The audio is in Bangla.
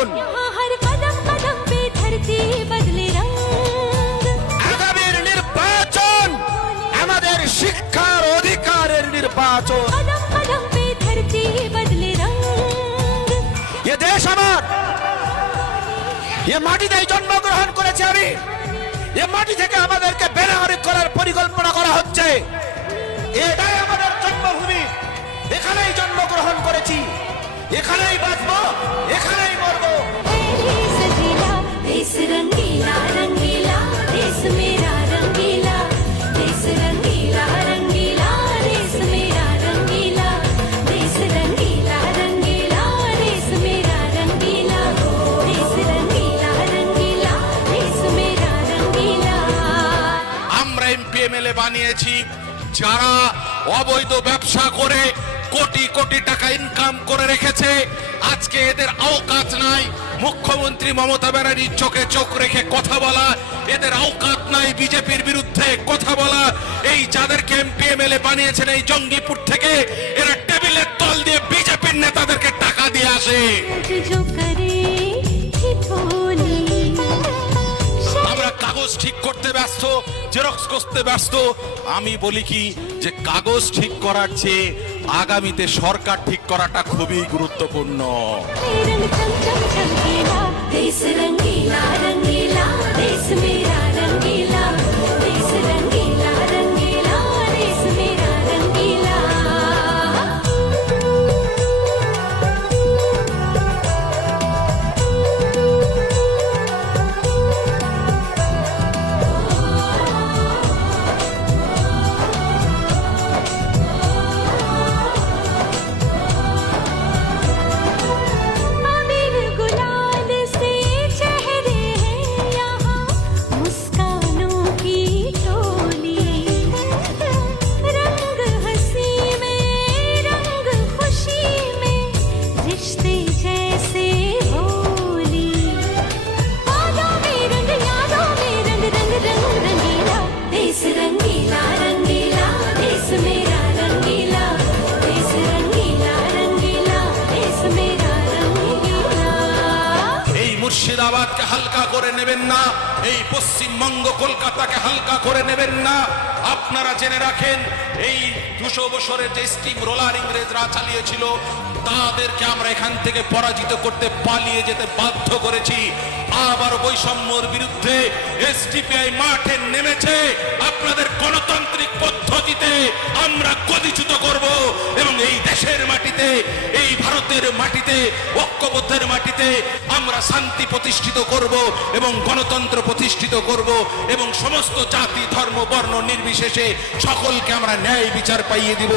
বলুন। আগামীর নির্বাচন আমাদের শিক্ষার অধিকারের নির্বাচন। এ দেশ আমার, এ মাটিতেই জন্মগ্রহণ করেছি আমি। এ মাটি থেকে আমাদেরকে বেনাহারি করার পরিকল্পনা করা হচ্ছে। এটাই আমাদের জন্মভূমি, এখানেই জন্মগ্রহণ করেছি, এখানেই বাঁচবো, এখানেই মরবো। আমরা এমপিএমএলএ বানিয়েছি যারা অবৈধ ব্যবসা করে কোটি কোটি টাকা ইনকাম করে রেখেছে। আজকে এদের আওকাত নাই মুখ্যমন্ত্রী মমতা ব্যানার্জির চোখে চোখ রেখে কথা বলা, এদের আওকাত নাই বিজেপির বিরুদ্ধে কথা বলা। এই যাদেরকে এমপিএমএলএ বানিয়েছেন এই জঙ্গিপুর থেকে, এরা টেবিলের তল দিয়ে বিজেপির নেতাদেরকে টাকা দিয়ে আসে। আমরা কাগজ ঠিক করতে ব্যস্ত, জেরক্স করতে ব্যস্ত। আমি বলি কি যে কাগজ ঠিক করার চেয়ে আগামীতে সরকার ঠিক করাটা খুবই গুরুত্বপূর্ণ। মুর্শিদাবাদকে হালকা করে নেবেন না, এই পশ্চিমবঙ্গ কলকাতাকে হালকা করে নেবেন না। আপনারা জেনে রাখেন এই 200 বছরের যে স্টিম রোলার ইংরেজরা চালিয়েছিল তাদেরকে আমরা এখান থেকে পরাজিত করতে পালিয়ে যেতে বাধ্য করেছি। আবার বৈষম্যর বিরুদ্ধে এসডিপিআই মাঠে নেমেছে। আপনাদের গণতান্ত্রিক পদ্ধতিতে আমরা গদিচ্যুত করব এবং এই দেশের মাটিতে, এই ভারতের মাটিতে, ঐক্যবদ্ধের মাটিতে আমরা শান্তি প্রতিষ্ঠিত করব এবং গণতন্ত্র প্রতিষ্ঠিত করব এবং সমস্ত জাতি ধর্ম বর্ণ নির্বিশেষে সকলকে আমরা ন্যায় বিচার পাইয়ে দিব।